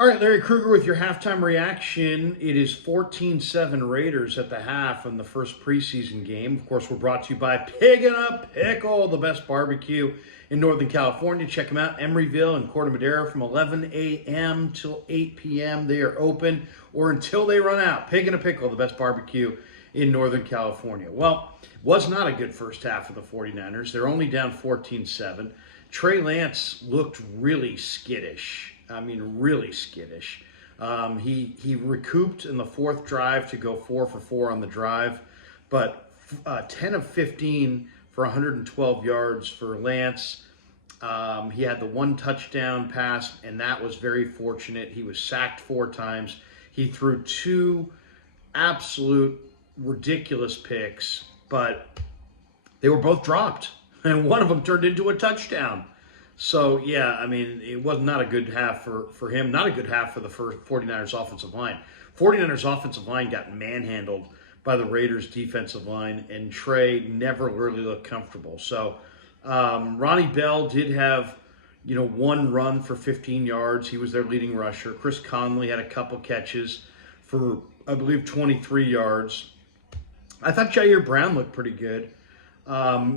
All right, Larry Krueger with your halftime reaction. It is 14-7 Raiders at the half in the first preseason game. Of course, we're brought to you by Pig and a Pickle, the best barbecue in Northern California. Check them out, Emeryville and Corte Madera from 11 a.m. till 8 p.m. They are open or until they run out. Pig and a Pickle, the best barbecue in Northern California. Well, was not a good first half of the 49ers. They're only down 14-7. Trey Lance looked really skittish. I mean, really skittish. He recouped in the fourth drive to go 4 for 4 on the drive, but 10 of 15 for 112 yards for Lance. He had the one touchdown pass, and that was very fortunate. He was sacked 4 times. He threw 2 absolute ridiculous picks, but they were both dropped, and one of them turned into a touchdown. So, yeah, I mean, it was not a good half for him. Not a good half for the 49ers offensive line. 49ers offensive line got manhandled by the Raiders defensive line, and Trey never really looked comfortable. So, Ronnie Bell did have, one run for 15 yards. He was their leading rusher. Chris Conley had a couple catches for, I believe, 23 yards. I thought Jair Brown looked pretty good.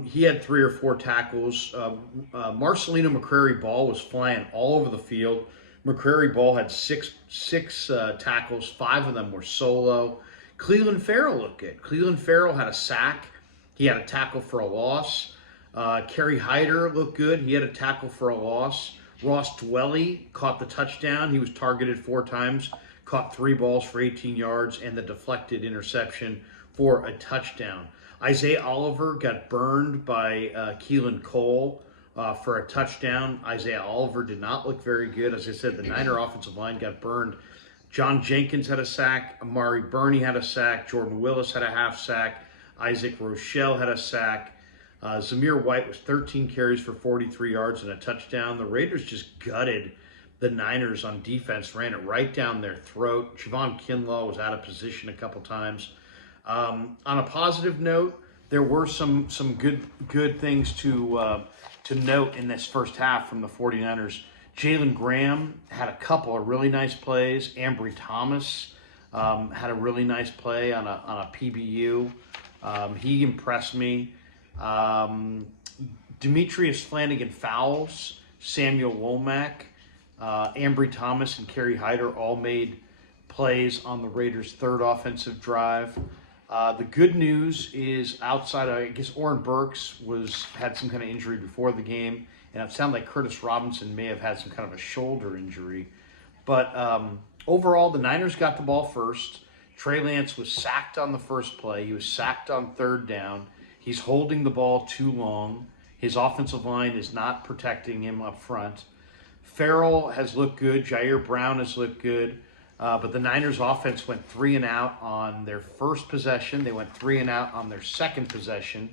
He had 3 or 4 tackles. Marcelino McCrary-Ball was flying all over the field. McCrary-Ball had six tackles. 5 of them were solo. Clelin Ferrell looked good. Clelin Ferrell had a sack. He had a tackle for a loss. Kerry Hyder looked good. He had a tackle for a loss. Ross Dwelley caught the touchdown. He was targeted 4 times, caught 3 balls for 18 yards, and the deflected interception for a touchdown. Isaiah Oliver got burned by Keelan Cole for a touchdown. Isaiah Oliver did not look very good. As I said, the Niner offensive line got burned. John Jenkins had a sack. Amari Burney had a sack. Jordan Willis had a half sack. Isaac Rochelle had a sack. Zamir White was 13 carries for 43 yards and a touchdown. The Raiders just gutted the Niners on defense, ran it right down their throat. Javon Kinlaw was out of position a couple times. On a positive note, there were some good things to note in this first half from the 49ers. Jalen Graham had a couple of really nice plays. Ambry Thomas had a really nice play on a PBU. He impressed me. Demetrius Flanagan-Fowles, Samuel Womack, Ambry Thomas, and Kerry Hyder all made plays on the Raiders' third offensive drive. The good news is outside of, I guess, Oren Burks had some kind of injury before the game, and it sounded like Curtis Robinson may have had some kind of a shoulder injury. But overall, the Niners got the ball first. Trey Lance was sacked on the first play. He was sacked on third down. He's holding the ball too long. His offensive line is not protecting him up front. Ferrell has looked good. Jair Brown has looked good. But the Niners offense went 3 and out on their first possession. They went 3 and out on their second possession.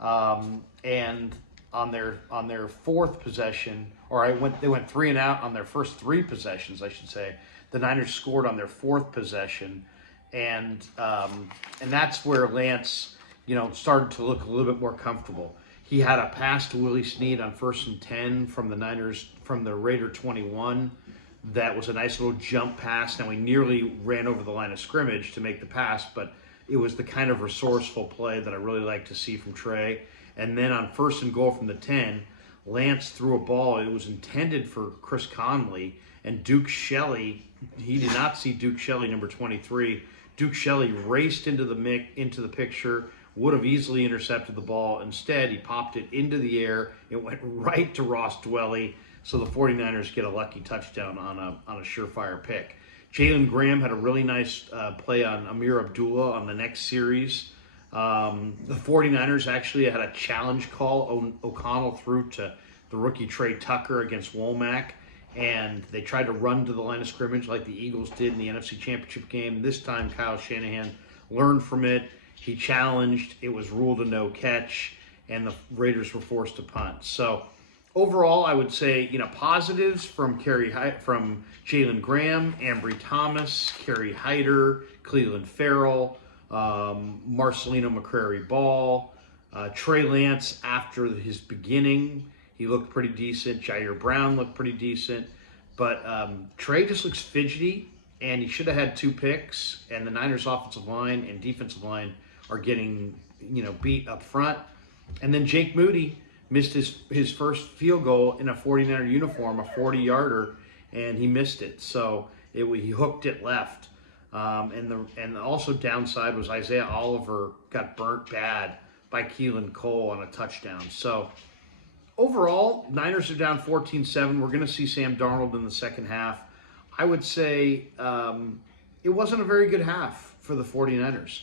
And on their fourth possession, they went 3 and out on their first 3 possessions, I should say. The Niners scored on their fourth possession. And that's where Lance, started to look a little bit more comfortable. He had a pass to Willie Snead on 1st and 10 from the Raider 21. That was a nice little jump pass. Now, he nearly ran over the line of scrimmage to make the pass, but it was the kind of resourceful play that I really like to see from Trey. And then on 1st and goal from the 10, Lance threw a ball. It was intended for Chris Conley, and Duke Shelley, he did not see Duke Shelley, number 23. Duke Shelley raced into the picture, would have easily intercepted the ball. Instead, he popped it into the air. It went right to Ross Dwelley. So the 49ers get a lucky touchdown on a surefire pick. Jalen Graham had a really nice play on Amir Abdullah on the next series. The 49ers actually had a challenge call O'Connell threw to the rookie Trey Tucker against Womack, and they tried to run to the line of scrimmage like the Eagles did in the NFC Championship game. This time, Kyle Shanahan learned from it. He challenged. It was ruled a no catch, and the Raiders were forced to punt. So overall, I would say, positives from Jalen Graham, Ambry Thomas, Kerry Hyder, Clelin Ferrell, Marcelino McCrary-Ball, Trey Lance after his beginning, he looked pretty decent. Jair Brown looked pretty decent. But Trey just looks fidgety, and he should have had 2 picks. And the Niners' offensive line and defensive line are getting beat up front. And then Jake Moody missed his first field goal in a 49er uniform, a 40-yarder, and he missed it. So he hooked it left. And also downside was Isaiah Oliver got burnt bad by Keelan Cole on a touchdown. So overall, Niners are down 14-7. We're going to see Sam Darnold in the second half. I would say it wasn't a very good half for the 49ers.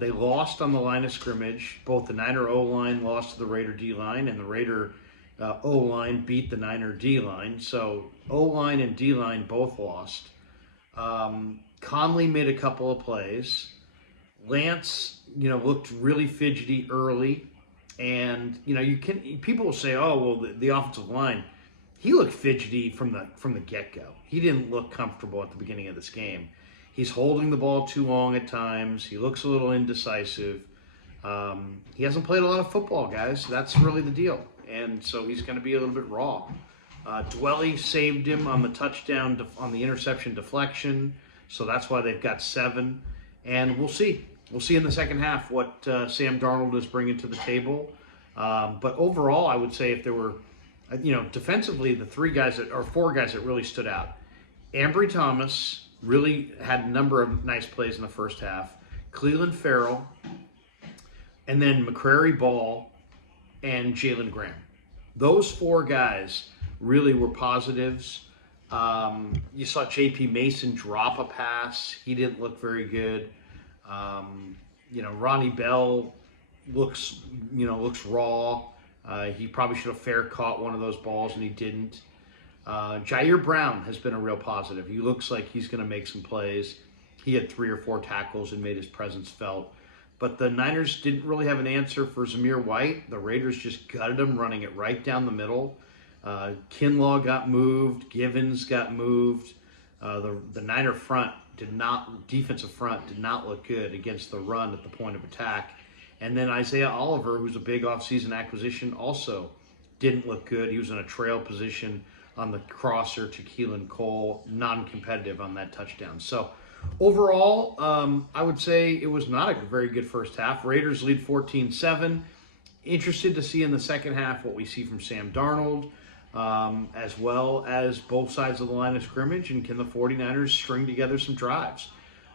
They lost on the line of scrimmage. Both the Niner O-line lost to the Raider D-line, and the Raider O-line beat the Niner D-line. So O-line and D-line both lost. Conley made a couple of plays. Lance, looked really fidgety early. And, people will say, oh, well, the offensive line, he looked fidgety from the get-go. He didn't look comfortable at the beginning of this game. He's holding the ball too long at times. He looks a little indecisive. He hasn't played a lot of football, guys. That's really the deal. And so he's going to be a little bit raw. Dwelly saved him on the touchdown, on the interception deflection. So that's why they've got 7. And we'll see. We'll see in the second half what Sam Darnold is bringing to the table. But overall, I would say if there were, defensively, the 4 guys that really stood out. Ambry Thomas really had a number of nice plays in the first half. Cleveland Farrell, and then McCrary Ball and Jalen Graham. Those 4 guys really were positives. You saw J.P. Mason drop a pass. He didn't look very good. Ronnie Bell looks raw. He probably should have fair caught one of those balls, and he didn't. Jair Brown has been a real positive. He looks like he's going to make some plays. He had 3 or 4 tackles and made his presence felt. But the Niners didn't really have an answer for Zamir White. The Raiders just gutted him, running it right down the middle. Kinlaw got moved. Givens got moved. The Niner defensive front did not look good against the run at the point of attack. And then Isaiah Oliver, who's a big offseason acquisition, also didn't look good. He was in a trail position on the crosser to Keelan Cole, non-competitive on that touchdown. So overall, I would say it was not a very good first half. Raiders lead 14-7. Interested to see in the second half what we see from Sam Darnold, as well as both sides of the line of scrimmage, and can the 49ers string together some drives.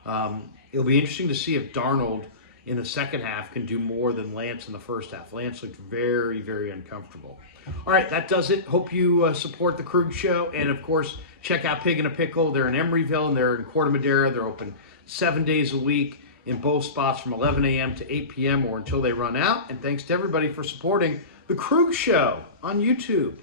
It'll be interesting to see if Darnold in the second half can do more than Lance in the first half. Lance looked very, very uncomfortable. All right, that does it. Hope you support the Krug Show. And, of course, check out Pig in a Pickle. They're in Emeryville, and they're in Corte Madera. They're open 7 days a week in both spots from 11 a.m. to 8 p.m. or until they run out. And thanks to everybody for supporting the Krug Show on YouTube.